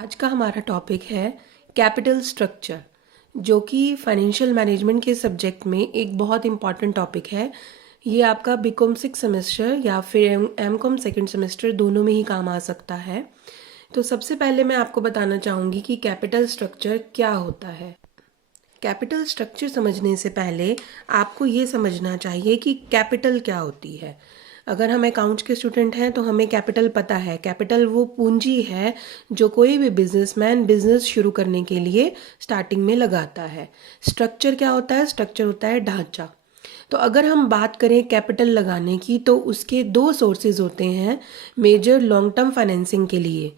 आज का हमारा टॉपिक है कैपिटल स्ट्रक्चर, जो कि फाइनेंशियल मैनेजमेंट के सब्जेक्ट में एक बहुत इम्पॉर्टेंट टॉपिक है। ये आपका बीकॉम 6 सेमेस्टर या फिर एमकॉम सेकंड सेमेस्टर दोनों में ही काम आ सकता है। तो सबसे पहले मैं आपको बताना चाहूँगी कि कैपिटल स्ट्रक्चर क्या होता है। कैपिटल स्ट्रक्चर समझने से पहले आपको ये समझना चाहिए कि कैपिटल क्या होती है। अगर हम अकाउंट्स के स्टूडेंट हैं तो हमें कैपिटल पता है। कैपिटल वो पूंजी है जो कोई भी बिजनेसमैन बिजनेस शुरू करने के लिए स्टार्टिंग में लगाता है। स्ट्रक्चर क्या होता है? स्ट्रक्चर होता है ढांचा। तो अगर हम बात करें कैपिटल लगाने की तो उसके दो सोर्सेज होते हैं मेजर लॉन्ग टर्म फाइनेंसिंग के लिए।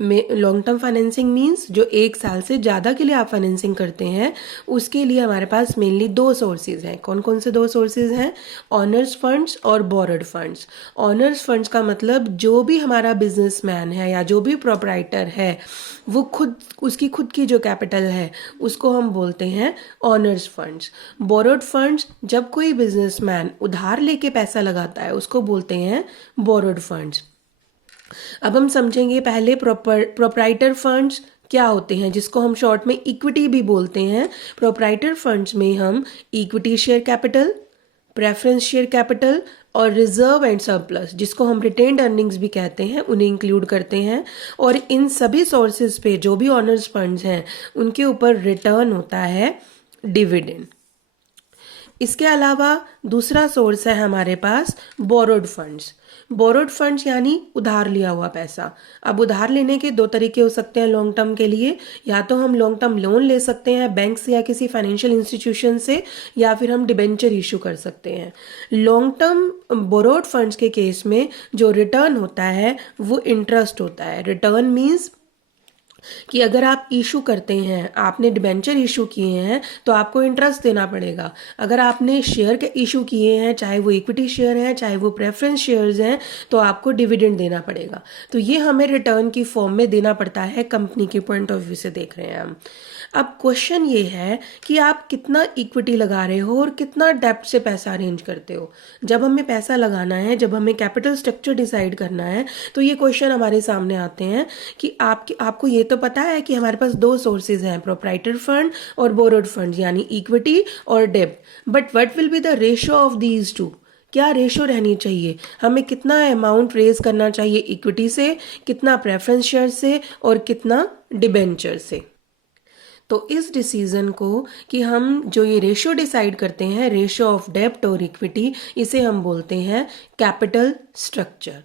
लॉन्ग टर्म फाइनेंसिंग मीन्स जो एक साल से ज़्यादा के लिए आप फाइनेंसिंग करते हैं, उसके लिए हमारे पास मेनली दो सोर्सेज हैं। कौन कौन से दो सोर्सेज हैं? ऑनर्स फंड्स और बोरोड फंड्स। ऑनर्स फंड्स का मतलब जो भी हमारा बिजनेसमैन है या जो भी प्रोप्राइटर है वो खुद उसकी खुद की जो कैपिटल है उसको हम बोलते हैं ऑनर्स फंड्स। बोरोड फंड्स जब कोई बिजनेसमैन उधार लेके पैसा लगाता है उसको बोलते हैं बोरोड फंड्स। अब हम समझेंगे पहले प्रोप्राइटर फंड्स क्या होते हैं, जिसको हम शॉर्ट में इक्विटी भी बोलते हैं। प्रोप्राइटर फंड्स में हम equity share capital, preference share capital और रिजर्व एंड सरप्लस, जिसको हम रिटेन्ड अर्निंग्स भी कहते हैं, उन्हें इंक्लूड करते हैं। और इन सभी सोर्सेज पे जो भी ऑनर्स फंड्स हैं उनके ऊपर रिटर्न होता है डिविडेंड। इसके अलावा दूसरा सोर्स है हमारे पास बोरोड फंड्स। बोरोड फंड्स यानी उधार लिया हुआ पैसा। अब उधार लेने के दो तरीके हो सकते हैं लॉन्ग टर्म के लिए। या तो हम लॉन्ग टर्म लोन ले सकते हैं बैंक से या किसी फाइनेंशियल इंस्टीट्यूशन से, या फिर हम डिबेंचर इशू कर सकते हैं। लॉन्ग टर्म बोरोड फंड्स के केस में जो रिटर्न होता है वो इंटरेस्ट होता है। रिटर्न मीन्स कि अगर आप इशू करते हैं, आपने डिबेंचर इशू किए हैं तो आपको इंटरेस्ट देना पड़ेगा। अगर आपने शेयर के इशू किए हैं, चाहे वो इक्विटी शेयर हैं चाहे वो प्रेफरेंस शेयर्स हैं, तो आपको डिविडेंड देना पड़ेगा। तो ये हमें रिटर्न की फॉर्म में देना पड़ता है। कंपनी के पॉइंट ऑफ व्यू से देख रहे हैं हम। अब क्वेश्चन ये है कि आप कितना इक्विटी लगा रहे हो और कितना डेब्ट से पैसा अरेंज करते हो। जब हमें पैसा लगाना है, जब हमें कैपिटल स्ट्रक्चर डिसाइड करना है, तो ये क्वेश्चन हमारे सामने आते हैं कि आपको ये तो पता है कि हमारे पास दो सोर्सेज हैं, प्रोप्राइटर फंड और बोरोड फंड, यानी इक्विटी और डेब्ट। But what will be the ratio of these two? क्या रेशो रहनी चाहिए? हमें कितना अमाउंट रेज करना चाहिए इक्विटी से, कितना प्रेफरेंस शेयर से और कितना डिबेंचर से? तो इस डिसीजन को कि हम जो ये रेशियो डिसाइड करते हैं, रेशियो ऑफ डेब्ट और इक्विटी, इसे हम बोलते हैं कैपिटल स्ट्रक्चर।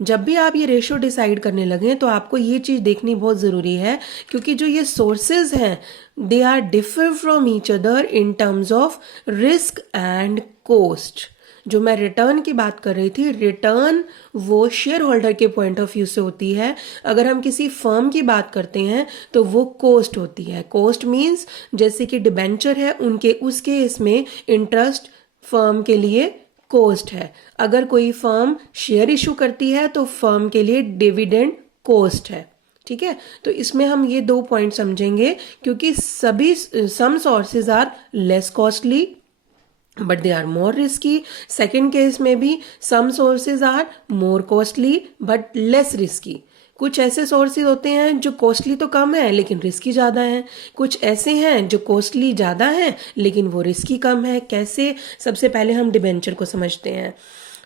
जब भी आप ये रेशियो डिसाइड करने लगे तो आपको ये चीज़ देखनी बहुत ज़रूरी है, क्योंकि जो ये सोर्सेज हैं they are differ from each other in terms of risk and cost. जो मैं रिटर्न की बात कर रही थी, रिटर्न वो शेयर होल्डर के पॉइंट ऑफ व्यू से होती है। अगर हम किसी फर्म की बात करते हैं तो वो कॉस्ट होती है। कॉस्ट मीन्स जैसे कि डिबेंचर है उनके उसके इसमें इंटरेस्ट फर्म के लिए कॉस्ट है। अगर कोई फर्म शेयर इशू करती है तो फर्म के लिए डिविडेंड कॉस्ट है। ठीक है, तो इसमें हम ये दो पॉइंट समझेंगे, क्योंकि some sources are less costly but they are more risky. Second case में भी some sources are more costly but less risky. कुछ ऐसे सोर्सेज होते हैं जो कॉस्टली तो कम है लेकिन रिस्की ज़्यादा है। कुछ ऐसे हैं जो कॉस्टली ज़्यादा हैं लेकिन वो रिस्की कम है। कैसे? सबसे पहले हम डिबेंचर को समझते हैं।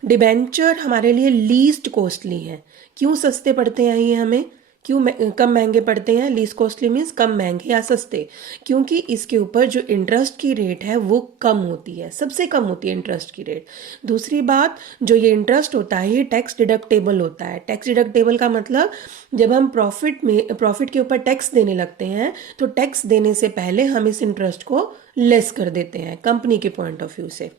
डिबेंचर हमारे लिए लीस्ट कॉस्टली है। क्यों सस्ते पड़ते हैं ये हमें? क्यों कम महंगे पड़ते हैं? लीस्ट कॉस्टली मीन्स कम महंगे या सस्ते। क्योंकि इसके ऊपर जो इंटरेस्ट की रेट है वो कम होती है, सबसे कम होती है इंटरेस्ट की रेट। दूसरी बात, जो ये इंटरेस्ट होता है ये टैक्स डिडक्टेबल होता है। टैक्स डिडक्टेबल का मतलब जब हम प्रॉफिट के ऊपर टैक्स देने लगते हैं तो टैक्स देने से पहले हम इस इंटरेस्ट को लेस कर देते हैं कंपनी के पॉइंट ऑफ व्यू से।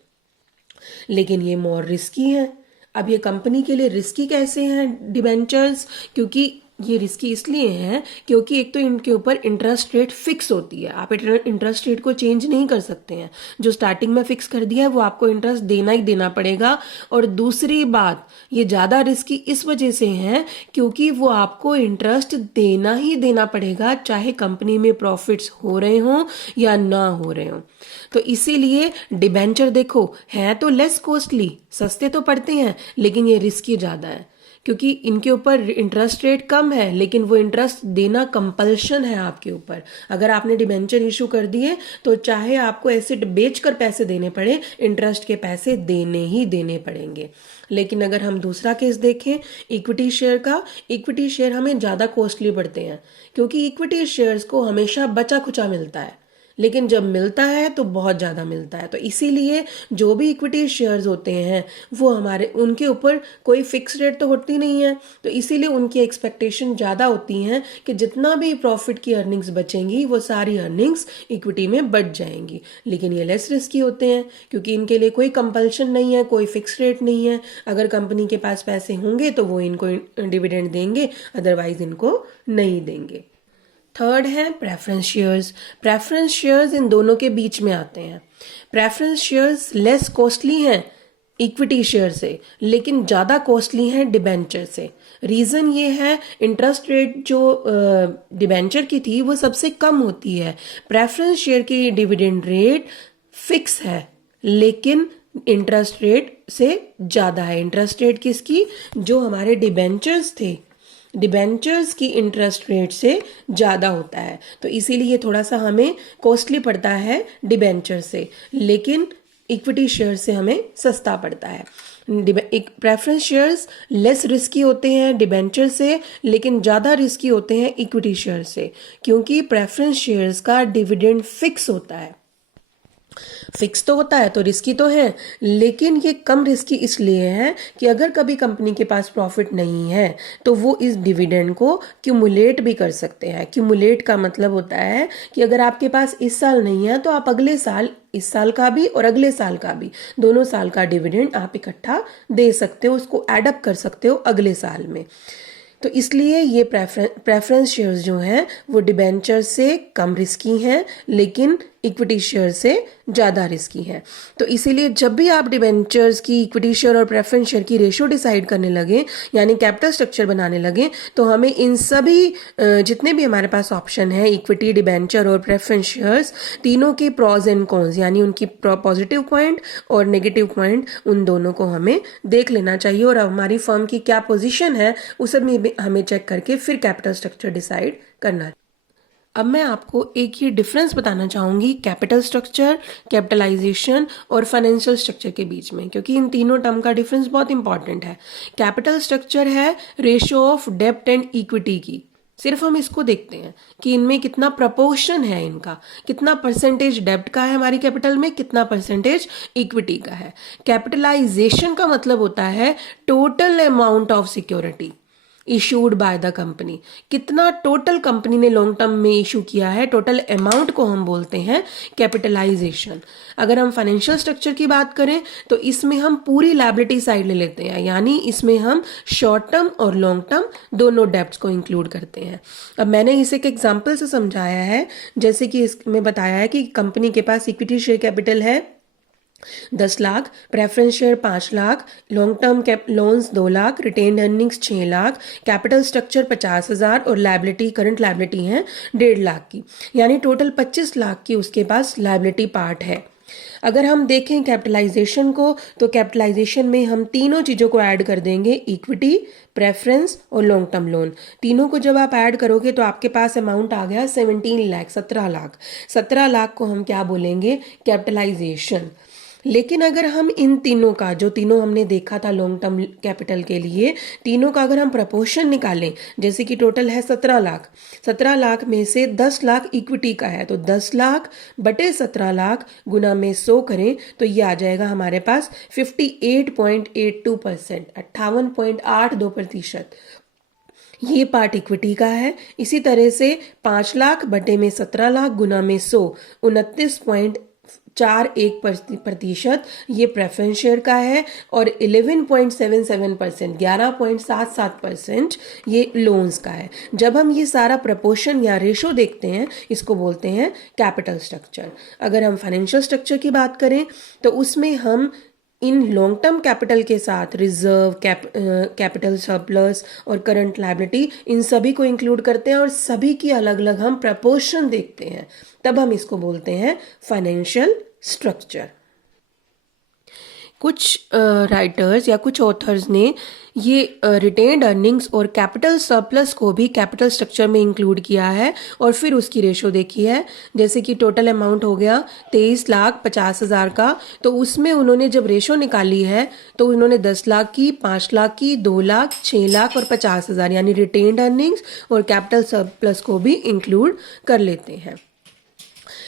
लेकिन ये मोर रिस्की है। अब ये कंपनी के लिए रिस्की कैसे हैं डिबेंचर्स? क्योंकि ये रिस्की इसलिए हैं क्योंकि एक तो इनके ऊपर इंटरेस्ट रेट फिक्स होती है। आप इंटरेस्ट रेट को चेंज नहीं कर सकते हैं। जो स्टार्टिंग में फिक्स कर दिया है वो आपको इंटरेस्ट देना ही देना पड़ेगा। और दूसरी बात, ये ज़्यादा रिस्की इस वजह से हैं क्योंकि वो आपको इंटरेस्ट देना ही देना पड़ेगा, चाहे कंपनी में प्रॉफिट्स हो रहे हों या ना हो रहे हों। तो इसीलिए डिबेंचर देखो हैं तो लेस कॉस्टली, सस्ते तो पड़ते हैं, लेकिन ये रिस्की ज़्यादा है। क्योंकि इनके ऊपर इंटरेस्ट रेट कम है, लेकिन वो इंटरेस्ट देना कंपल्शन है आपके ऊपर। अगर आपने डिबेंचर इशू कर दिए तो चाहे आपको एसेट बेचकर पैसे देने पड़े, इंटरेस्ट के पैसे देने ही देने पड़ेंगे। लेकिन अगर हम दूसरा केस देखें इक्विटी शेयर का, इक्विटी शेयर हमें ज़्यादा कॉस्टली पड़ते हैं, क्योंकि इक्विटी शेयर्स को हमेशा बचा खुचा मिलता है, लेकिन जब मिलता है तो बहुत ज़्यादा मिलता है। तो इसीलिए जो भी इक्विटी शेयर्स होते हैं वो उनके ऊपर कोई फिक्स रेट तो होती नहीं है, तो इसीलिए उनकी एक्सपेक्टेशन ज़्यादा होती हैं कि जितना भी प्रॉफिट की अर्निंग्स बचेंगी वो सारी अर्निंग्स इक्विटी में बच जाएंगी। लेकिन ये लेस रिस्की होते हैं, क्योंकि इनके लिए कोई कंपल्शन नहीं है, कोई फिक्स रेट नहीं है। अगर कंपनी के पास पैसे होंगे तो वो इनको डिविडेंड देंगे, अदरवाइज इनको नहीं देंगे। थर्ड है preference shares. Preference shares in दोनों के बीच में आते हैं। प्रेफरेंस शेयर्स लेस कॉस्टली हैं इक्विटी शेयर से, लेकिन ज़्यादा कॉस्टली हैं डिबेंचर से। रीज़न ये है, इंटरेस्ट रेट जो डिबेंचर की थी वो सबसे कम होती है। प्रेफरेंस शेयर की डिविडेंड रेट फिक्स है, लेकिन इंटरेस्ट रेट से ज़्यादा है। इंटरेस्ट रेट किसकी? जो हमारे डिबेंचर्स थे, डिबेंचर्स की इंटरेस्ट रेट से ज़्यादा होता है, तो इसीलिए ये थोड़ा सा हमें कॉस्टली पड़ता है डिबेंचर से, लेकिन इक्विटी शेयर से हमें सस्ता पड़ता है। एक प्रेफरेंस शेयर्स लेस रिस्की होते हैं डिबेंचर से, लेकिन ज़्यादा रिस्की होते हैं इक्विटी शेयर से, क्योंकि प्रेफरेंस शेयर्स का डिविडेंड फिक्स होता है। फिक्स तो होता है तो रिस्की तो है, लेकिन ये कम रिस्की इसलिए है कि अगर कभी कंपनी के पास प्रॉफिट नहीं है तो वो इस डिविडेंड को क्यूमुलेट भी कर सकते हैं। क्यूमुलेट का मतलब होता है कि अगर आपके पास इस साल नहीं है तो आप अगले साल, इस साल का भी और अगले साल का भी, दोनों साल का डिविडेंड आप इकट्ठा दे सकते हो, उसको एडअप कर सकते हो अगले साल में। तो इसलिए ये प्रेफरेंस शेयर्स जो हैं वो डिबेंचर से कम रिस्की हैं, लेकिन इक्विटी शेयर से ज़्यादा रिस्की है। तो इसीलिए जब भी आप डिबेंचर्स की, इक्विटी शेयर और प्रेफरेंस शेयर की रेशियो डिसाइड करने लगे, यानी कैपिटल स्ट्रक्चर बनाने लगे, तो हमें इन सभी जितने भी हमारे पास ऑप्शन है, इक्विटी, डिबेंचर और प्रेफरेंस शेयर्स, तीनों के प्रॉज एंड कॉन्स, यानी उनकी पॉजिटिव पॉइंट और नेगेटिव पॉइंट, उन दोनों को हमें देख लेना चाहिए, और हमारी फर्म की क्या पोजिशन है उस सब में हमें चेक करके फिर कैपिटल स्ट्रक्चर डिसाइड करना। अब मैं आपको एक ये डिफरेंस बताना चाहूँगी कैपिटल स्ट्रक्चर, कैपिटलाइजेशन और फाइनेंशियल स्ट्रक्चर के बीच में, क्योंकि इन तीनों टर्म का डिफरेंस बहुत इंपॉर्टेंट है। कैपिटल स्ट्रक्चर है रेशियो ऑफ डेब्ट एंड इक्विटी की, सिर्फ हम इसको देखते हैं कि इनमें कितना प्रपोर्शन है, इनका कितना परसेंटेज डेब्ट का है हमारी कैपिटल में, कितना परसेंटेज इक्विटी का है। कैपिटलाइजेशन का मतलब होता है total amount of security issued by the company, कितना टोटल कंपनी ने लॉन्ग टर्म में इशू किया है, टोटल अमाउंट को हम बोलते हैं कैपिटलाइजेशन। अगर हम फाइनेंशियल स्ट्रक्चर की बात करें तो इसमें हम पूरी लायबिलिटी साइड ले लेते हैं, यानी इसमें हम शॉर्ट टर्म और लॉन्ग टर्म दोनों डेब्ट्स को इंक्लूड करते हैं। अब मैंने इसे एक एग्जाम्पल से समझाया है, जैसे कि इसमें बताया है कि कंपनी के पास इक्विटी शेयर कैपिटल है 10 lakh, preference share 5 lakh, long term loans 2 lakh, retained earnings 6 lakh, capital structure 50,000 और लायबिलिटी, करंट लायबिलिटी है 1.5 लाख की, यानी टोटल 25 लाख की उसके पास लायबिलिटी पार्ट है। अगर हम देखें कैपिटलाइजेशन को, तो कैपिटलाइजेशन में हम तीनों चीज़ों को ऐड कर देंगे, इक्विटी, प्रेफरेंस और लॉन्ग टर्म लोन। तीनों को जब आप ऐड करोगे तो आपके पास अमाउंट आ गया 17 लाख, 17 लाख। 17 लाख को हम क्या बोलेंगे? कैपिटलाइजेशन। लेकिन अगर हम इन तीनों का, जो तीनों हमने देखा था लॉन्ग टर्म कैपिटल के लिए, तीनों का अगर हम प्रपोर्शन निकालें, जैसे कि टोटल है 17 लाख, 17 लाख में से 10 लाख इक्विटी का है, तो 10 लाख बटे 17 लाख गुना में 100 करें तो ये आ जाएगा हमारे पास 58.82%, 58.82%। ये पार्ट इक्विटी का है। इसी तरह से 5 लाख बटे में 17 लाख गुना में 100, 29.41% ये प्रेफरेंस शेयर का है, और 11.77%, 11.77% ये लोन्स का है। जब हम ये सारा प्रपोर्शन या रेशो देखते हैं, इसको बोलते हैं कैपिटल स्ट्रक्चर। अगर हम फाइनेंशियल स्ट्रक्चर की बात करें तो उसमें हम इन लॉन्ग टर्म कैपिटल के साथ रिजर्व, कैपिटल सरप्लस और करंट लायबिलिटी, इन सभी को इंक्लूड करते हैं और सभी की अलग अलग हम प्रपोर्शन देखते हैं, तब हम इसको बोलते हैं फाइनेंशियल स्ट्रक्चर। कुछ राइटर्स या कुछ ऑथर्स ने ये रिटेन्ड अर्निंग्स और कैपिटल सरप्लस को भी कैपिटल स्ट्रक्चर में इंक्लूड किया है और फिर उसकी रेशो देखी है। जैसे कि टोटल अमाउंट हो गया 23,50,000 का, तो उसमें उन्होंने जब रेशो निकाली है तो उन्होंने 10 लाख की, 5 लाख की, 2 लाख, 6 लाख और 50,000 यानी रिटेन्ड अर्निंग्स और कैपिटल सरप्लस को भी इंक्लूड कर लेते हैं।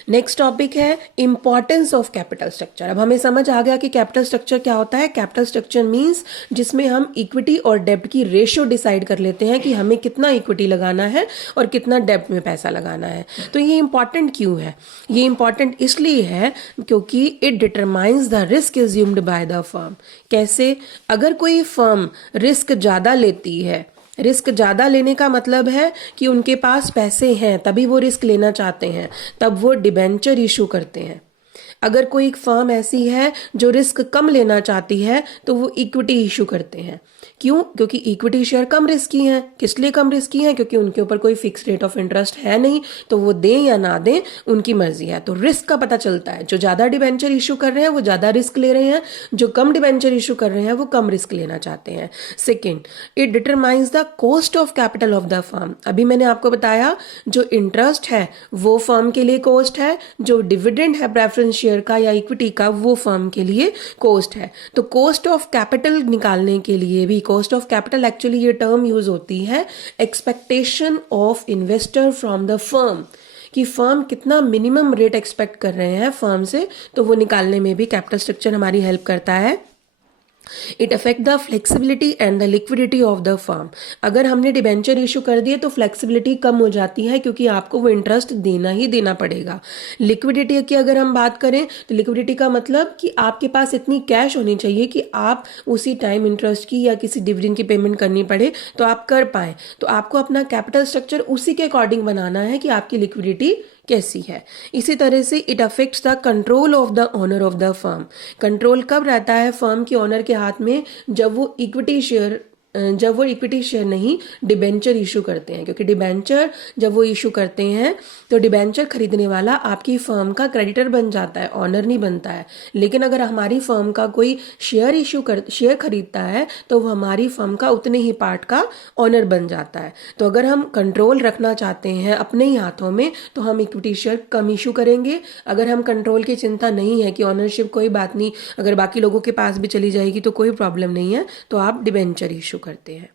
नेक्स्ट टॉपिक है इंपॉर्टेंस ऑफ कैपिटल स्ट्रक्चर। अब हमें समझ आ गया कि कैपिटल स्ट्रक्चर क्या होता है। कैपिटल स्ट्रक्चर मींस जिसमें हम इक्विटी और डेब्ट की रेशियो डिसाइड कर लेते हैं कि हमें कितना इक्विटी लगाना है और कितना डेब्ट में पैसा लगाना है। तो ये इंपॉर्टेंट क्यों है? ये इंपॉर्टेंट इसलिए है क्योंकि it determines the risk assumed by the firm. कैसे? अगर कोई फर्म रिस्क ज़्यादा लेती है, रिस्क ज़्यादा लेने का मतलब है कि उनके पास पैसे हैं तभी वो रिस्क लेना चाहते हैं, तब वो डिबेंचर इशू करते हैं। अगर कोई एक फर्म ऐसी है जो रिस्क कम लेना चाहती है तो वो इक्विटी इशू करते हैं। क्यों? क्योंकि इक्विटी शेयर कम रिस्की हैं। किस लिए कम रिस्की हैं? क्योंकि उनके ऊपर कोई फिक्स रेट ऑफ इंटरेस्ट है नहीं, तो वो दें या ना दें उनकी मर्जी है। तो रिस्क का पता चलता है। जो ज़्यादा डिबेंचर इशू कर रहे हैं वो ज़्यादा रिस्क ले रहे हैं, जो कम डिबेंचर इशू कर रहे हैं वो कम रिस्क लेना चाहते हैं। Second, it determines the cost of capital of the firm. अभी मैंने आपको बताया जो इंटरेस्ट है वो फर्म के लिए कॉस्ट है, जो डिविडेंड है प्रेफरेंस शेयर का या इक्विटी का वो फर्म के लिए कॉस्ट है। तो कॉस्ट ऑफ कैपिटल निकालने के लिए भी, कॉस्ट ऑफ कैपिटल एक्चुअली ये टर्म यूज होती है expectation of investor from the firm, कि फर्म कितना मिनिमम रेट एक्सपेक्ट कर रहे हैं फर्म से, तो वो निकालने में भी कैपिटल स्ट्रक्चर हमारी हेल्प करता है। It affect the flexibility and the liquidity of the firm. अगर हमने डिबेंचर इशू कर दिए तो फ्लेक्सिबिलिटी कम हो जाती है क्योंकि आपको वो इंटरेस्ट देना ही देना पड़ेगा। लिक्विडिटी की अगर हम बात करें तो लिक्विडिटी का मतलब कि आपके पास इतनी कैश होनी चाहिए कि आप उसी टाइम इंटरेस्ट की या किसी डिविडेंड की पेमेंट करनी पड़े तो आप कर पाएं। तो आपको अपना कैपिटल स्ट्रक्चर उसी के अकॉर्डिंग बनाना है कि आपकी लिक्विडिटी कैसी है। इसी तरह से it affects the control of the owner of the firm. Control कब रहता है फर्म के ओनर के हाथ में? जब वो इक्विटी शेयर नहीं डिबेंचर इशू करते हैं, क्योंकि डिबेंचर जब वो इशू करते हैं तो डिबेंचर खरीदने वाला आपकी फर्म का क्रेडिटर बन जाता है, ऑनर नहीं बनता है। लेकिन अगर हमारी फर्म का कोई शेयर खरीदता है तो वो हमारी फर्म का उतने ही पार्ट का ऑनर बन जाता है। तो अगर हम कंट्रोल रखना चाहते हैं अपने ही हाथों में तो हम इक्विटी शेयर कम इशू करेंगे। अगर हम कंट्रोल की चिंता नहीं है कि ऑनरशिप कोई बात नहीं, अगर बाकी लोगों के पास भी चली जाएगी तो कोई प्रॉब्लम नहीं है, तो आप डिबेंचर इशू करते हैं।